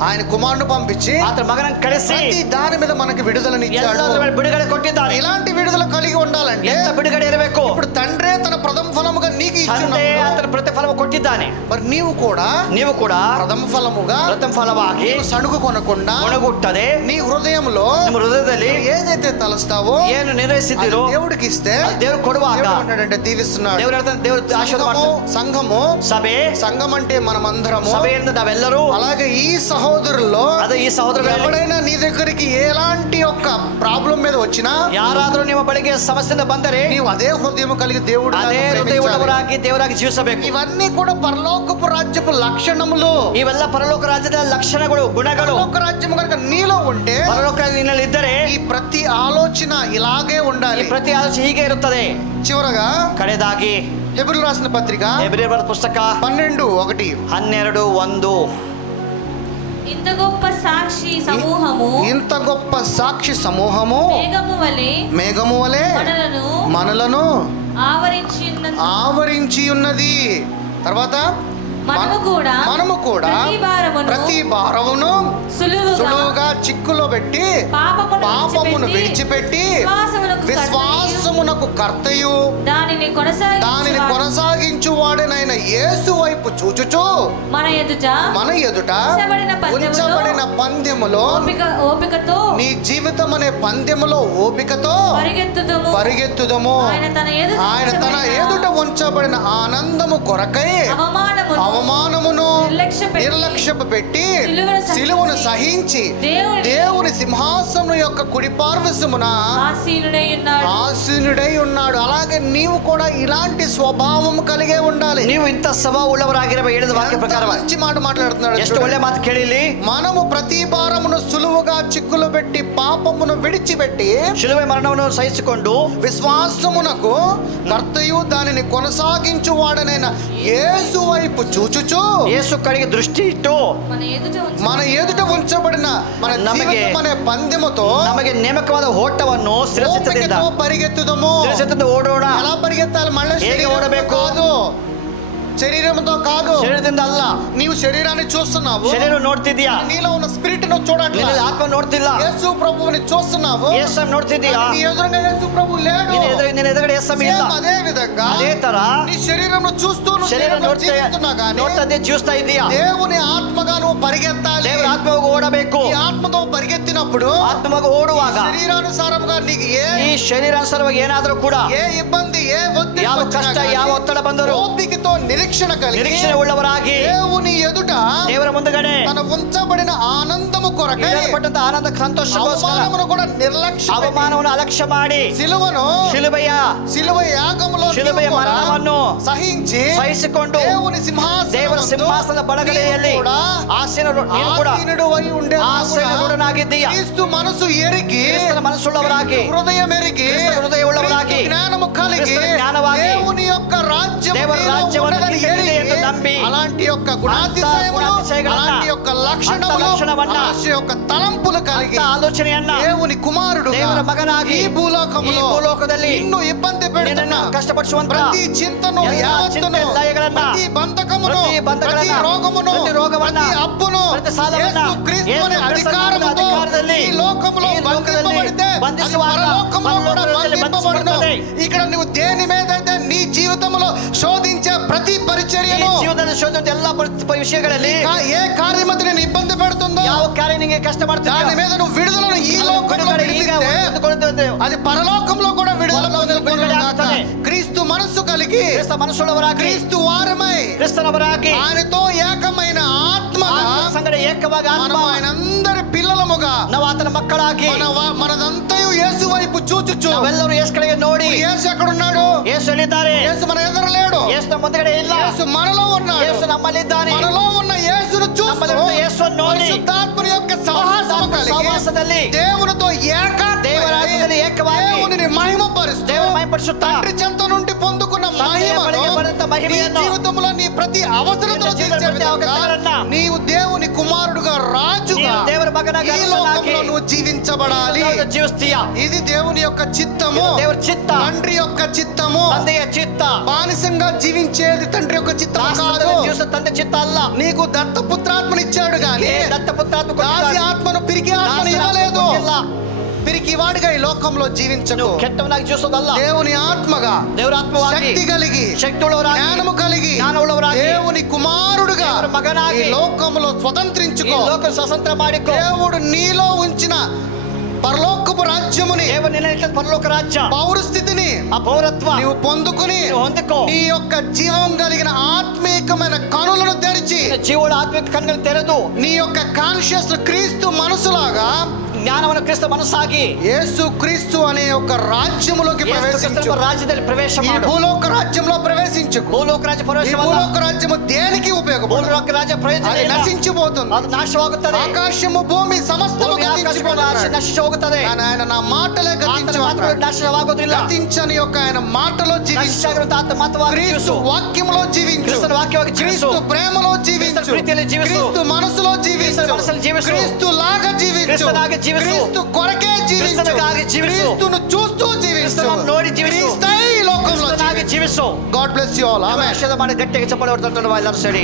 ఆయన కుమారుని పంపించి ಆತನ ಮಗನನ್ನು ಕಳಿಸಿ ప్రతి దాని మీద మనకి విడుదలనిచ్చాడు. ಎಲ್ಲದರ ಮೇಲೆ ಬಿಡುಗಡೆ ಕೊಟ್ಟಿದ್ದಾನೆ. ఇలాంటి విడుదల కలిగి ఉండాలంటే ಎಂತ ಬಿಡುಗಡೆ ಇರಬೇಕು? ఇప్పుడు తండ్రే తన ప్రథమ ఫలముగా నీకు ತಂದೆ ఇచ్చున్నప్పుడు ಆತನ ಪ್ರತಿಫಲ ಕೊಟ್ಟಿದ್ದಾನೆ. మరి నీవు కూడా ನೀವು ಕೂಡ ప్రథమ ఫలముగా ಪ್ರಥಮ ಫಲವಾಗಿ నీవు సణుగు కొనకుండా ಗುಣಗುಟ್ಟದೆ నీ హృదయంలో ನಿಮ್ಮ ಹೃದಯದಲ್ಲಿ ఏదైతే తలస్తావో ಏನು ನಿರ್ವಹಿಸಿದ್ದೀರೋ అది దేవుడికి ఇస్తే ಅದು ದೇವರು ಕೊಡುವಾಗ దేవుడు ఏమంటాడంటే దీవిస్తున్నాడు. ದೇವರು ಹೇಳ್ತಾನೆ, ದೇವರು ಆಶೀರ್ವಾದ ಮಾಡ್ತಾನೆ. సంఘము ಸಭೆ సంఘం అంటే మనమందరము. ಸಭೆಯಿಂದ ನಾವೆಲ್ಲರೂ అలాగే ఈ సహోదరుల్లో ಅದೇ ಈ ಸಹೋದರರಲ್ಲಿ ఎవడైనా నీ దగ్గరికి ఎలాంటి ఒక ప్రాబ్లం మీద వచ్చినా ಯಾರಾದರೂ ನಿಮ್ಮ ಬಳಿಗೆ ಸಮಸ್ಯೆಯಿಂದ ಬಂದರೆ నీవు అదే హృదయం కలిగి దేవుడు ಅದೇ ಹೃದಯವುಳ್ಳವರಾಗಿ ದೇವರಾಗಿ ಜೀವಿಸಬೇಕು. ఇవన్నీ కూడా పరలోకపు రాజ్యపు లక్షణములు. ಇವೆಲ್ಲ ಪರಲೋಕ ರಾಜ್ಯದ ಲಕ್ಷಣಗಳು, ಗುಣಗಳು. పరలోక రాజ్యం కనుక నీలో ఉంటే ಪರಲೋಕ ನಿನ್ನಲ್ಲಿ ಇದ್ದರೆ ఈ ప్రతి ఆలోచన ఇలాగే ಈ ఉండాలి. ಪ್ರತಿ ಆಲೋಚನೆ ಹೀಗೆ ಇರುತ್ತದೆ. చివరగా ಕಡೆದಾಗಿ హెబ్రీయులకు రాసిన పత్రిక ಹೆಬ್ರಿಯರ ಬರೆದ ಪುಸ್ತಕ 12:1 12:1 ఇంత గొప్ప సాక్షి సమూహము ఇంత గొప్ప సాక్షి సమూహము మేఘము వలె మనలను ఆవరించి ఉన్నది. తర్వాత మనము కూడా ప్రతి భారమును సులువుగా చిక్కులో పెట్టి పాపమును విడిచిపెట్టి విశ్వాసమునకు కర్తయు దానిని కొనసాగించు వాడనైన యేసు వైపు చూచుచు మన ఎదుట ఉంచబడిన పందెములో ఓపికతో నీ జీవితం అనే పందెములో ఓపికతో పరిగెత్తుదము. ఆయన తన ఎదుట ఉంచబడిన ఆనందము కొరకై అవమానమును నిర్లక్ష్యపు పెట్టి సిలువను సహించి దేవుని సింహాసనం యొక్క కుడి పార్శ్వమున ఆసీనుడై ఉన్నాడు. అలాగే నీవు కూడా ఇలాంటి స్వభావం కలిగే ఉండాలి. ನೀವು ಇಂಥ ಸ್ವಭಾವವುಳ್ಳವರಾಗಿರಬೇಕು. ಹೇಳಿದ ವಾಕ್ಯ ಪ್ರಕಾರ మంచి మాట మాట్లాడుతున్నాడు. ಎಷ್ಟು ಒಳ್ಳೆ ಮಾತು ಕೇಳಿಲಿ. మనము ప్రతి భారమును సులువుగా చిక్కులు పెట్టి పాపమును విడిచిపెట్టి ಶಿಲುಬೆ ಮರಣವನ್ನು ಸಹಿಸಿಕೊಂಡು విశ్వాసమునకు కర్తయు దానిని కొనసాగించువాడనైన యేసు వైపు చూచుచు యేసు కడిగి దృష్టి ఇಟ್ಟು మన ఎదుట ఉంచబడిన మన జీవితం అనే పందెముతో ನಮಗೆ ನೇಮಕವಾದ ಓಟವನ್ನು ಶಿರಸಿದ್ದರಿಂದ పరిగెత్తుదము. ಓಡೋಣ. ఎలా పరిగెత్తాలి? మళ్ళీ ಹೇಗೆ ಓಡಬೇಕು? కాదు, శరీరంతో కాదు, ಶರೀರದಿಂದ ಅಲ್ಲ. నీవు శరీరాన్ని చూస్తున్నావు, ಶರೀರ ನೋಡ್ತಿದ್ಯಾ, నీలో ఉన్న స్పిరిట్ ను చూడట్లేదు. ಆತ್ಮ ನೋಡ್ತಿಲ್ಲ. యేసు ప్రభువుని చూస్తున్నావు, యేసు ನೋಡ್ತಿದ್ಯಾ, నీ ఎదురుగా యేసు ప్రభు లేడు. ನಿನ್ನ ಎದುರುಗಡೆ ಯೇಸು ಇಲ್ಲ. అదే విధంగా అదే ತರ నీ శరీరం చూస్తూ ನೋಡ್ತಾ జీవిస్తా ಇದೀಯా. దేవుని ఆత్మగా నువ్వు పరిగెత్తాలి. ದೇವರ ಆತ್ಮವಾಗಿ ಓಡಬೇಕು. ఈ ఆత్మతో పరిగెత్తినప్పుడు ಆತ್ಮವಾಗಿ ಓಡುವಾಗ శరీరానుసారంగా నీకు ಈ ಶರೀರಾನುಸಾರವಾಗಿ ಏನಾದರೂ ಕೂಡ ఏ ఇబ్బంది, ఏ ఒత్తిడి, ಯಾವ ಕಷ್ಟ, ಯಾವ ಒತ್ತಡ ಬಂದರೂ ఓపికతో నిరీక్షణ కలిగి నిరీక్షణ ಉಳ್ಳವರಾಗಿ దేవుని ఎదుట ದೇವರ ಮುಂದಗಡೆ తన ఉంచబడిన ఆనందము కొరకై ಆನಂದ ಸಂತೋಷಗೋಸ್ಕರ అవమానమును కూడా నిర్లక్ష్యం, ಅವಮಾನವನ್ನು ಅಲಕ್ಷ್ಯ ಮಾಡಿ సిలువ యాగములో ಶಿಲುಬೆಯ ಮರಣವನ್ನು సహించి ಸಹಿಸಿಕೊಂಡು దేవుని ದೇವರ ಸಿಂಹಾಸನದ ಬಲಗಡೆಯಲ್ಲಿ ఆసీనుడై ఉండే ಆಸೀನನಾಗಿದ್ದೀಯ. క్రీస్తు మనసు ఎరిగి, ಕ್ರಿಸ್ತನ ಮನಸ್ಸುಳ್ಳವರಾಗಿ, హృదయం ఎరిగి, ಹೃದಯವುಳ್ಳವರಾಗಿ, జ్ఞానము కలిగి ಜ್ಞಾನವಾಗಿ దేవుని యొక్క రాజ్యం ದೇವರ ರಾಜ್ಯವನ್ನು ಎಂದು ನಂಬಿ అలాంటి యొక్క గుణాతిశయములు, అలాంటి యొక్క లక్షణములు, ఆశ యొక్క తలంపులు కలిగి ఆలోచనయನ್ನ దేవుని కుమారుడు ದೇವರ ಮಗನಾಗಿ ఈ భూలోకములో నిన్ను ఇబ్బంది పెడుతున్న కష్టపడుచుವಂತ ప్రతి చింతను, యావత్తును, ప్రతి బంధకమును, ప్రతి రోగమును, ప్రతి అప్పును యేసు క్రీస్తు అనే అధికారముతో ఈ లోకములో బంధింపబడితే అది పరలోకములో కూడా బంధింపబడును. ఇక్కడ నువ్వు దేని మీదైతే నీ జీవితంలో శోధించే ప్రతి పరిచర్యను, ಜೀವನದಲ್ಲಿ ಶೋಧನೆ ಎಲ್ಲ ವಿಷಯಗಳಲ್ಲಿ ఏ కార్యమతి నేను ఇబ్బంది పెడుతుందో, ಯಾವ ಕಾರ್ಯ ನಿಮಗೆ ಕಷ್ಟ ಮಾಡ್ತಾ దాని మీద నువ్వు విడుదలను ఈ లోకంలో విడిపిస్తే అది పరలోకంలో కూడా విడుదల పొందుకొనుగాక. క్రీస్తు మనస్సు కలిగి, క్రీస్తు వారమై, క్రిస్తనవరాಗಿ, ఆయనతో ఏకమైన ఆత్మగా సంగడ ఏకವಾಗಿ మనం ఆయనందరి పిల్లలముగా, ನಾವು ಆತನ ಮಕ್ಕಳಾಗಿ, మనదంతయు యేసు వైపు చూచుచు ನಾವೆಲ್ಲರೂ ಯೇಸು ಕಡೆಗೆ ನೋಡಿ, యేసు ఎక్కడున్నాడు? ಯೇಸು ಎಲ್ಲಿದ್ದಾರೆ? యేసు మన ఎదురు లేడు. ಯೇಸು ನಮ್ಮ ಮುಂದಗಡೆ ಇಲ್ಲ. యేసు మనలో ఉన్నాడు. ಯೇಸು ನಮ್ಮಲ್ಲಿದ್ದಾನೆ. మనలో ఉన్న యేసును చూస్తూ యేసును ನೋಡಿ, పరిశుద్ధాత్మని యొక్క సహవాసములో దేవునితో దేవరాజ్యದಲ್ಲಿ ఏకವಾಗಿ దేవునిని మహిమపరుస్తూ దేవుని మహిమపరుచుతా తండ్రి చెంత నుండి పొందుకున్న మహిమను నీ జీవితంలో నీ ప్రతి అవసరతను తీర్చే విధంగా నీవు దేవుని కుమారుడుగా, రాజుగా ದೇವರ ಮಗನಾಗಿ ఈ లోకంలో నువ్వు జీవించబడాలి. జీవిస్ತೀయా. ఇది దేవుని యొక్క చిత్తము, ದೇವರ ಚಿತ್ತ, తండ్రి యొక్క చిత్తము. ತಂದೆಯ ಚಿತ್ತ. బానిసంగా జీవించేది తండ్రి యొక్క చిత్తం కాదు. ತಂದೆ ಚಿತ್ತ ಅಲ್ಲ. నీకు దత్తపుత్రాత్మని ఇచ్చాడు గాని దత్తపుత్రాత్మ దాసి ఆత్మను, పిరికి ఆత్మను ఇవ్వలేదు. పిరికి వాడిగా ఈ లోకంలో జీవించకు. ಕೆಟ್ಟವನಾಗಿ ಜೀವಿಸೋದಲ್ಲ. దేవుని ఆత్మగా, ದೇವರ ಆತ್ಮವಾಗಿ, శక్తి కలిగి, ಶಕ್ತಿ ಉಳ್ಳವರಾಗಿ, జ్ఞానము కలిగి, ಜ್ಞಾನವುಳ್ಳವರಾಗಿ, దేవుని కుమారుడుగా ದೇವರ ಮಗನಾಗಿ ఈ లోకంలో ಈ స్వతంత్రించుకో. ಲೋಕ ಸ್ವತಂತ್ರ ಮಾಡಿಕೋ. దేవుడు నీలో ఉంచిన పరలోకపు రాజ్యముని, ದೇವರು ನಿನ್ನ ಪರಲೋಕ ರಾಜ್ಯ, పౌరస్థితిని, ఆ పౌరత్వ నీవు పొందుకుని ಹೊಂದಿಕೋ. నీ యొక్క జీవం కలిగిన ఆత్మీకమైన కనులను తెరిచి ಜೀವಳ ಆತ್ಮಿಕ ಕಣ್ಗಳು ತೆರೆದು నీ యొక్క కాన్షియస్ క్రీస్తు మనసులాగా ಜ್ಞಾನವನ್ನು ಕ್ರಿಸ್ತ ಮನಸ್ಸಾಗಿ యేసు క్రీస్తు అనే ఒక రాజ్యములోకి ప్రవేశించు. ರಾಜ್ಯದಲ್ಲಿ ಪ್ರವೇಶ ఈ ಮಾಡು. భూలోక రాజ్యంలో ప్రవేశించు. ಭೂಲೋಕ ರಾಜ್ಯ ఈ ಪ್ರವೇಶ భూలోక రాజ్యము దేనికి ఉపయోగపడదు? ಭೂಲೋಕ ರಾಜ್ಯ ಪ್ರಯೋಜನ అది ಇಲ್ಲ. నశించిపోతుంది. ಅದು ನಾಶವಾಗುತ್ತದೆ. ఆకాశము భూమి సమస్తము ಭೂಮಿ ಆಕಾಶಗಳು ನಶಿಸಿ ಹೋಗುತ್ತದೆ. కానీ ఆయన నా మాటలే ಆತನ ಮಾತುಗಳು ನಾಶವಾಗುವುದಿಲ್ಲ. గతించని యొక్క ఆయన మాటలో జీవించు. ನಶಿಸಾಗಿರುವಂತಹ ಆತನ ಮಾತುವಾಗಿ క్రీస్తు ಜೀವಿಸು. వాక్యములో జీవించు. ಕ್ರಿಸ್ತನ ವಾಕ್ಯವಾಗಿ ಜೀವಿಸು. క్రీస్తు ప్రేమలో జీవించు. క్రీస్తు ప్రీతిಯಲ್ಲಿ ಜೀವಿಸು. క్రీస్తు మనసులో జీవించు. క్రీస్తు మనసులో జీవిసు. క్రీస్తు లాగా జీవించు. క్రీస్తులాగా జీవిసు. క్రీస్తు కొరకే జీవించు. క్రీస్తులాగా జీవిసు. క్రీస్తును చూస్తూ జీవించు. క్రీస్తును ನೋಡಿ ಜೀವಿಸು. క్రీస్తై ఈ లోకంలో ಕ್ರಿಸ್ತನಾಗಿ ಜೀವಿಸು. God bless you all. ఆమేన్. ಆಶೀರ್ವಾದ ಮಾಡಿ ಗಟ್ಟಿಗೆ ಚಪ್ಪಾಳೆ ಹೊಡೆದು ಎಲ್ಲರೂ ಸೇರಿ